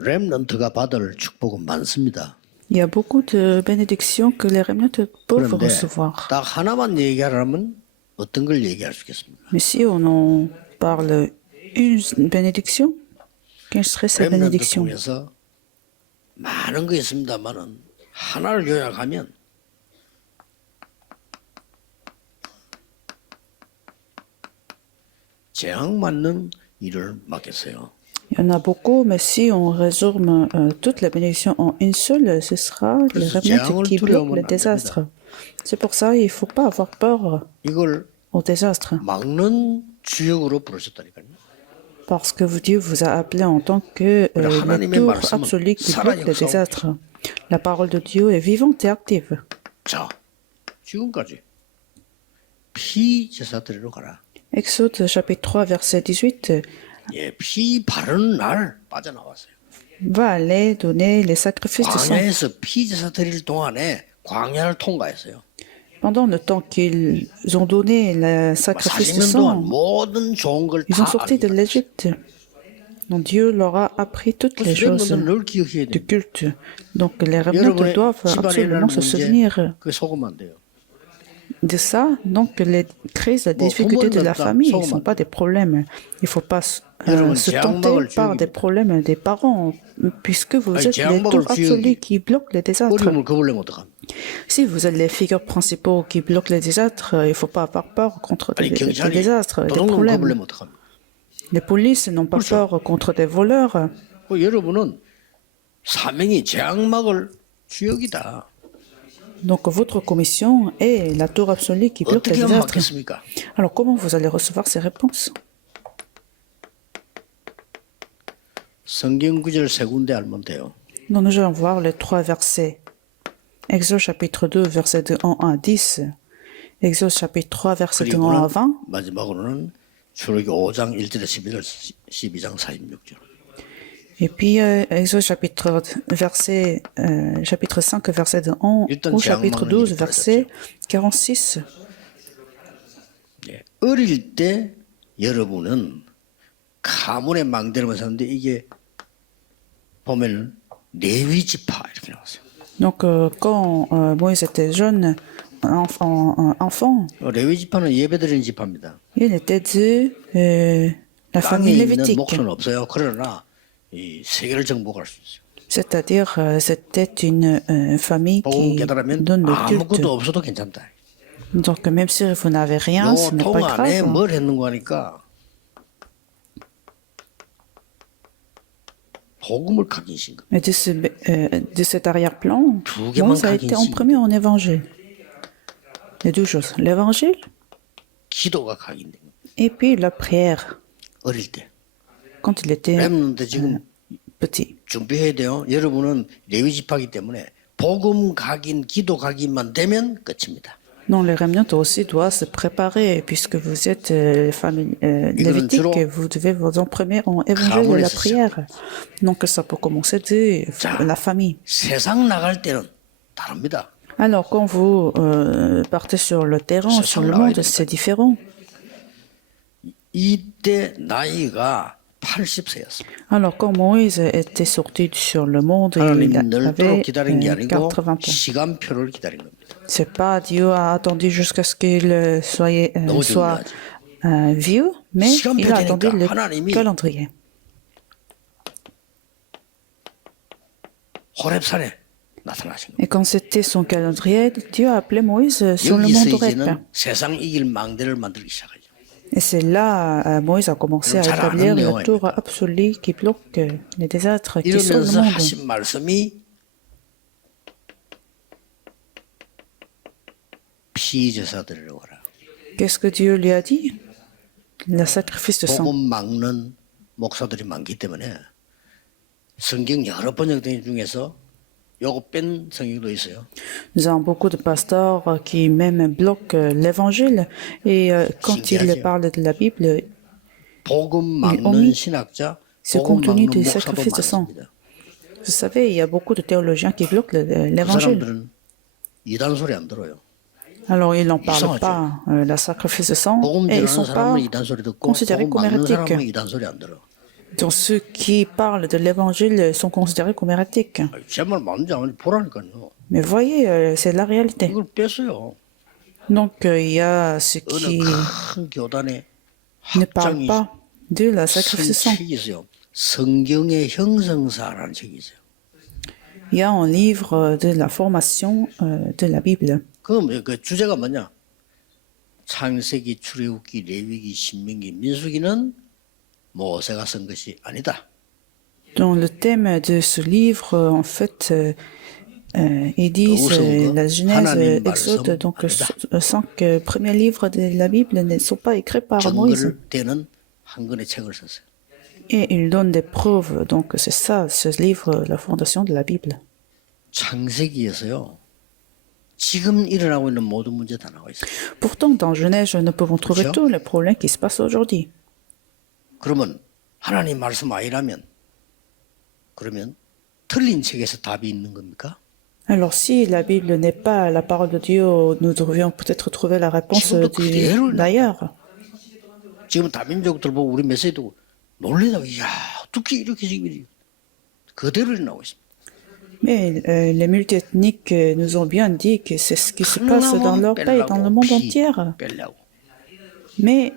렘넌트가 받을 축복은 많습니다. Il y a beaucoup de bénédictions que les remnants peuvent 그런데 recevoir. 딱 하나만 얘기하라면 어떤 걸 얘기할 수 있겠습니까? Mais si on en parle une bénédiction, quelle serait cette 렘넌트 bénédiction? 통해서 많은 거 있습니다만은 하나를 요약하면 재앙 맞는 일을 맡겠어요. Il y en a beaucoup, mais si on résume toutes les bénédictions en une seule, ce sera les remnants qui bloquent le désastre. C'est pour ça qu'il ne faut pas avoir peur 이걸 au désastre. 막는 주역으로 부르셨다니까요. Parce que Dieu vous a appelé en tant que le tour absolu qui bloque le désastre. La parole de Dieu est vivante et active. 자, 지금까지 피제사 드리러 가라. Exode chapitre 3, verset 18. 예, 피 바르는 날 빠져나왔어요. Va aller donner les sacrifices de sang. 광야에서 피제사 드릴 동안에 광야를 통과했어요. Pendant le temps qu'ils ont donné le sacrifice de 40년 동안 sang, 모든 좋은 걸 ils 다 ont sorti de l'Égypte. Donc Dieu leur a appris toutes les choses 렘넌트는 늘 기억해야 du 돼요. culte. Donc les remnants 여러분의 doivent 집안에 일어나는 absolument se souvenir 그 속으면 안 돼요. de ça. Donc les crises, les difficultés de la famille ne sont pas des problèmes. Il ne faut pas se tenter par des problèmes des parents, puisque vous êtes les tours absolus qui bloquent les désastres. 어려움을 거부려면 어떡합니까? Si vous êtes les figures principaux qui bloquent les désastres, il ne faut pas avoir peur contre des 경찰이 désastres, des 도둑놈을 problèmes. 거부려면 어떡합니까? Les polices n'ont pas peur contre des voleurs. 여러분은 사명이 재앙 막을 주역이다. Donc votre commission est la tour absolue qui bloque les 어떻게 하면 désastres. 막겠습니까? Alors comment vous allez recevoir ces réponses? 성경 구절 세 군데 알면 돼요. Donc nous allons voir les trois versets. Exode chapitre 2, versets de 1 à 10. Exode chapitre 3, versets de 1 à 20. 마지막으로는 출애굽기 5장 1절에 12장 46절. Et puis Exode chapitre 5, verset de 1 au chapitre 12, verset 46. 네. 어릴 때 여러분은 가문의 망대로만 사는데 이게 보면 레위 지파 이렇게 나왔어요. Donc quand Moïse était jeune, enfant, 레위 지파는 예배드리는 지파입니다. il était de la 땅에 famille 있는 lévitique. 목소는 없어요. 그러나 이 세계를 정복할 수 있어요. C'est-à-dire, c'était une famille 복음 qui 깨달으면 donne le culte. 아무것도 없어도 괜찮다. Donc, même si vous n'avez rien, ce n'est 통 pas 안에 grave. 뭘 했는 거 하니까 복음을 각인신 거. Mais de cet arrière-plan, 두 개만 Moïse a été 각인신 imprimé en évangile. Les deux choses, l'évangile 기도가 각인된 거. et puis la prière, 어릴 때. quand il était 렘넌트 지금 petit. 준비해야 돼요. 여러분은 레위 지파이기 때문에 복음 각인, 기도 각인만 되면 끝입니다. Non, les remnants aussi doivent se préparer, puisque vous êtes famille lévitique, et vous devez vous imprimer en évangile de la prière. Donc, ça peut commencer de la famille. 세상 나갈 때는 다릅니다. Alors, quand vous partez sur le terrain, sur le monde, c'est différent. 이때 나이가 80세였습니다. Alors, quand Moïse était sorti sur le monde, il 하나님 avait 늘도록 기다린 게 아니고 80 ans. 시간표를 기다린 겁니다. C'est pas Dieu a attendu jusqu'à ce qu'il soit vieux, mais il a attendu le calendrier. 호렙산에 나타나신 겁니다. Et quand c'était son calendrier, Dieu a appelé Moïse sur le 여기서 mont Horeb. 이제는 세상 이길 망대를 만들기 시작하죠. Et c'est là Moïse a commencé à établir le tour absolu qui bloque les désastres qui sont le 이러면서 monde. 하신 말씀이 피제사들을 와라. Qu'est-ce que Dieu lui a dit? Le sacrifice de sang. 복음 막는 목사들이 많기 때문에 성경 여러 번역된 중에서 요거 뺀 성경도 있어요. Nous avons beaucoup de pasteurs qui même bloquent l'évangile et quand ils parlent de la Bible, 복음 ont 막는 mis 신학자, ce 복음 contenu 막는 du 목사도 sacrifice de sang. 많습니다. Vous savez, il y a beaucoup de théologiens qui bloquent 그 l'évangile. 사람들은 이단 소리 안 들어요. Alors, ils n'en parlent pas, le sacrifice de sang, 복음 et ils ne 전하는 sont pas 사람은 이단 소리 듣고 considérés 복음 comme 막는 hérétiques. 사람은 이단 소리 안 들어. Donc ceux qui parlent de l'évangile sont considérés comme hérétiques. 제 말 맞는지 안 맞는지 보라니까요. Mais voyez, c'est la réalité. 이걸 뺐어요. Donc il y a ceux 어느 qui 큰 교단에 ne parlent 학장이 pas de la 쓴 sacrifice. 책이 있어요. 성경의 형성사라는 책이 있어요. Il y a un livre de la formation de la Bible. 그 주제가 뭐냐? 창세기, 출애굽기, 레위기, 신명기, 민수기는 모세가 쓴 것이 아니다. Donc le thème de ce livre, en fait, ils disent la Genèse, Exode, donc les 5 premiers livres de la Bible ne sont pas écrits par Moïse. 정글되는 한 권의 책을 썼어요. Et ils donnent des preuves. Donc c'est ça, ce livre, la fondation de la Bible. 창세기에서요. 지금 일어나고 있는 모든 문제 다 나와 있어요. Pourtant, dans Genèse, nous pouvons trouver 그렇죠? tous les problèmes qui se passent aujourd'hui. 그러면 하나님 말씀 아니라면 그러면 틀린 책에서 답이 있는 겁니까? Alors si la Bible n'est pas la parole de Dieu, nous devrions peut-être trouver la réponse d'ailleurs. 지금 다민족들 보고 우리 메시지도 놀래다고 이야 어떻게 이렇게 지금 그대로 나오고 있습니다. Mais les multiethniques nous ont bien dit que c'est ce qui se passe dans leur pays, dans le monde entier. 빼려고. Mais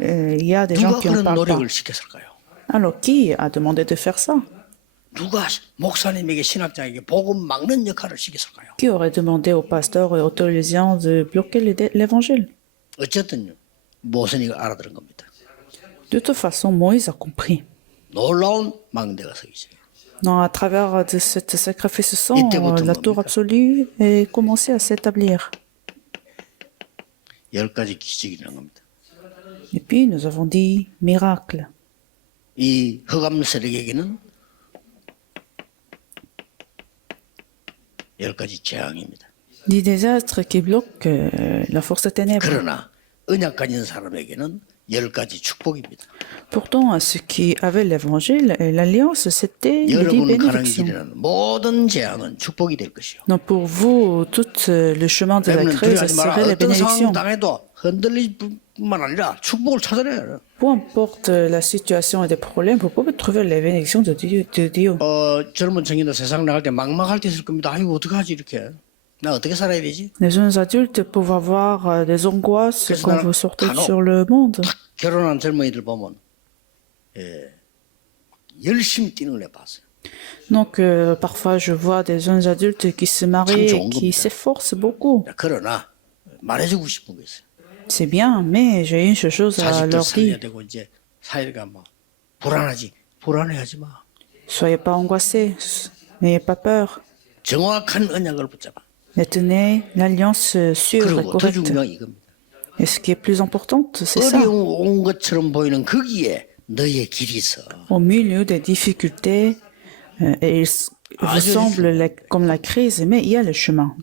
il y a des gens 누가 qui n'en 그런 parlent pas. 노력을 시켰을까요? Alors qui a demandé de faire ça? 누가 목사님에게 신학자에게 복음 막는 역할을 시켰을까요? Qui aurait demandé aux pasteurs et aux théologiens de bloquer l'évangile? 어쨌든요 모세니가 알아들은 겁니다. De toute façon, Moïse a compris. 놀라운 망대가 서 있어요. Non, à travers de ce sacrifice sang, la tour absolue est commencée à s'établir. 10가지 기적이라는 겁니다. Et puis, nous avons dit miracle. 이 흑암 세력에게는 10가지 재앙입니다. Des désastres qui bloquent la force des ténèbres. 그러나 언약 가진 사람에게는 10가지 축복입니다. Pourtant, à ceux qui avaient l'évangile et l'alliance, c'était les 10 여러분 가는 bénédictions. 길에는 모든 재앙은 축복이 될 것이요. Donc pour vous, tout le chemin de la 여러분은 grâce 두려워하지 마라. serait la 어떤 상황 bénédiction. 당해도 흔들릴 뿐만 아니라 축복을 찾아내요. Peu importe la situation et des problèmes, vous pouvez trouver la bénédiction de Dieu. 젊은 청년들 세상 나갈 때 막막할 때 있을 겁니다. 아이고 어떡하지 이렇게. 나 어떻게 살아야 되지? Les jeunes adultes peuvent avoir des angoisses quand vous sortez sur le monde. 결혼한 젊은이들 보면 열심히 뛰는 걸 봤어요. Donc parfois je vois des jeunes adultes qui se marient et qui s'efforcent beaucoup. 그러나 말해주고 싶은 거 있어요. C'est bien, mais j'ai une chose à 자식들 leur 살려야 dire. 되고 이제 사회가 뭐 불안해하지 마. Soyez pas angoissés, n'ayez pas peur. 정확한 언약을 붙잡아. Mais tenez l'alliance sûre et 그리고 더 correcte. 중요한 이겁니다. Et ce qui est plus important, c'est ça. 어려운 것처럼 보이는 거기에 너의 길이 있어. Au milieu des difficultés, et il vous semble comme la crise, mais il y a le chemin.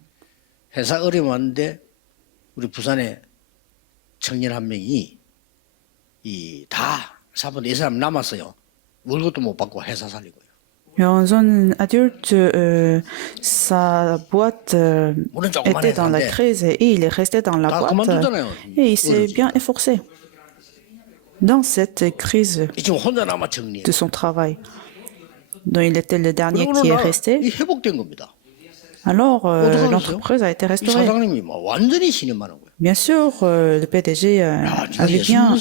회사 어려움 왔는데 우리 부산에 청년 한 명이 다 사본 이 사람 남았어요. 월급도 못 받고 회사 살리고요. En zone adulte, sa boîte était dans la crise et il est resté dans la boîte et il s'est bien efforcé dans cette crise 지금 혼자 남아 정리해. de son travail. Donc il était le dernier qui est resté. 이 회복된 겁니다. Alors l'entreprise a été 이 restaurée. 사장님이 뭐 완전히 신임하는 거예요. Bien sûr, le PDG avait bien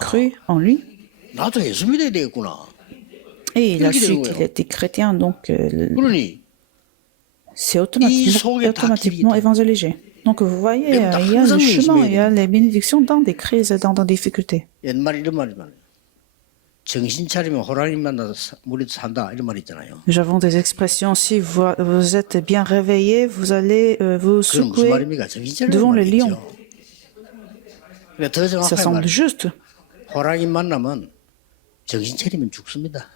cru en lui 나도 예수 믿어야 되겠구나. et il a su qu'il était chrétien, donc 그러니 c'est automatiquement évangélisé. Donc vous voyez, il y a le chemin, il y a les bénédictions dans des crises, dans des difficultés. 옛말 이런 말이 많아요. 정신 차리면 호랑이 만나서 물에 산다 이런 말 있잖아요. Nous avons des expressions, si vous êtes bien réveillé, vous allez vous 그럼 무슨 secouer 말입니까? 정신 차리는 devant le lion. 말이죠. 더 Ça 정확하게 semble 말해요. juste. 호랑이 만나면 정신 차리면 죽습니다.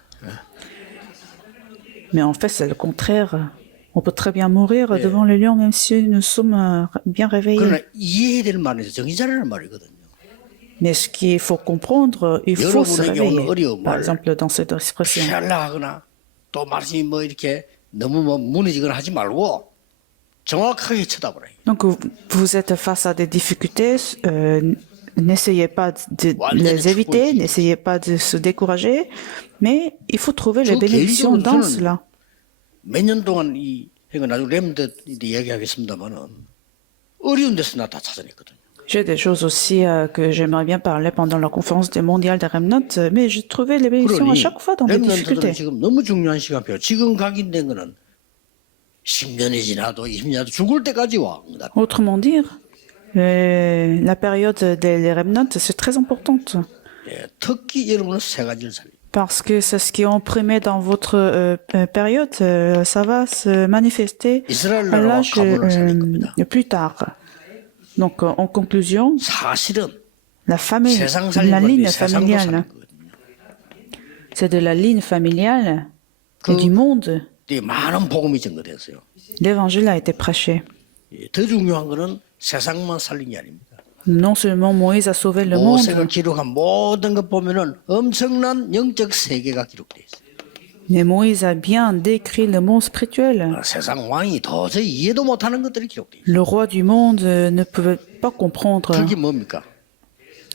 Mais en fait, c'est le contraire. On peut très bien mourir devant le lion, même si nous sommes bien réveillés. 그러나 이해해야 될 말은 정신 차리는 말이거든요. Mais ce qu'il faut comprendre, il faut se réveiller. Par exemple, dans cette expression. 피하려거나 또 말씀이 뭐 이렇게 너무 뭐 무너지거나 하지 말고 정확하게 쳐다보라. Donc, vous êtes face à des difficultés. n'essayez pas de les éviter, n'essayez pas de se décourager, mais il faut trouver les bénédictions dans cela. 몇 년 동안 이 이거 나중에 렘드 이야기하겠습니다만은 어려운 데서 나 다 찾아냈거든요. J'ai des choses aussi que j'aimerais bien parler pendant la conférence des mondiales des Remnant, mais j'ai trouvé les bénédictions à chaque fois dans des 렘넌트들은 difficultés. 지금 너무 중요한 시간표. 지금 각인된 거는 10년이 지나도 20년이 지나도 죽을 때까지 와. Autrement dire, la période des Remnant, c'est très importante. 예, 특히 여러분은 세 가지를 살려. Parce que c'est ce qui est imprimé dans votre période, ça va se manifester à l'âge plus tard. Donc, en conclusion, 사실은 la famille, la ligne familiale, c'est de la ligne familiale et du monde. 많은 복음이 전거됐어요. L'évangile a été prêché. 더 중요한 거는 세상만 살린 게 아닙니다. Non seulement Moïse a sauvé le monde, 모세가 기록한 모든 것 보면은 엄청난 영적 세계가 기록돼 있어요. mais Moïse a bien décrit le monde spirituel. 세상 왕이 도저히 이해도 못하는 것들이 기록돼 있어요. Le roi du monde ne pouvait pas comprendre. 그게 뭡니까?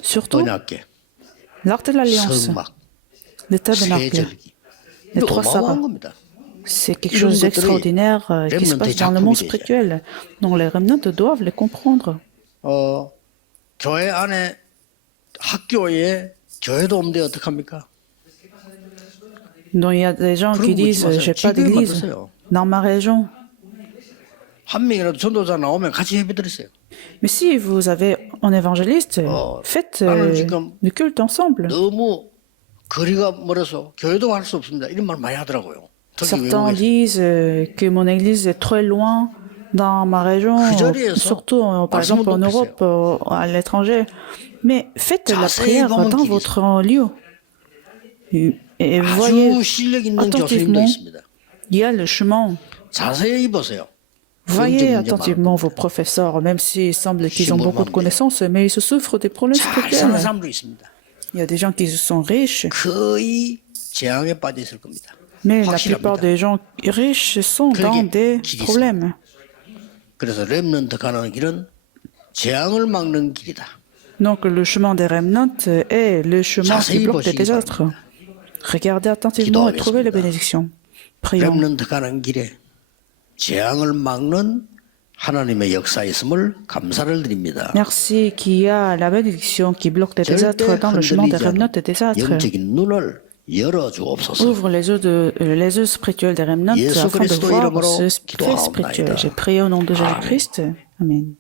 Surtout 언약궤, l'arc de l'alliance, 성막, le tabernacle, 세절기. les 이거 trois 어마어마한 sabbats. 겁니다. C'est quelque chose d'extraordinaire qui se passe dans le monde spirituel. Donc les remnants doivent les comprendre. 교회 안에 학교에 교회도 없는데 어떡합니까? Donc il y a des gens qui disent j'ai pas d'église dans ma région. 한 명이라도 전도자 나오면 같이 예배 드리세요. Mais si vous avez un évangéliste, faites le culte ensemble. 너무 거리가 멀어서 교회도 갈 수 없습니다. 이런 말 많이 하더라고요. Certains disent que mon église est très loin dans ma région, surtout par exemple en Europe, à l'étranger. Mais faites la prière dans votre lieu. Et voyez attentivement, il y a le chemin. 자세히 보세요. Voyez attentivement vos professeurs, même s'il semble qu'ils ont beaucoup de connaissances, mais ils se souffrent des problèmes 잘 spirituels. 사는 사람도 있습니다. Il y a des gens qui sont riches, 거의 재앙에 빠져 있을 겁니다. mais la plupart des gens riches sont dans des problèmes. 그래서 렘넌트 가는 길은 재앙을 막는 길이다. Donc le chemin des remnants est le chemin qui bloque des désastres. Regardez attentivement et trouvez les bénédictions. Prions. 렘넌트 가는 길에 재앙을 막는 하나님의 역사였음을 감사를 드립니다. Merci qu'il y a la bénédiction qui bloque des désastres dans le chemin des remnants et des désastres. 영적인 눈을 열어 주옵소서. Ouvre les yeux spirituels des remnants afin de voir ce fait spirituel. J'ai prié au nom de Jésus-Christ. Amen.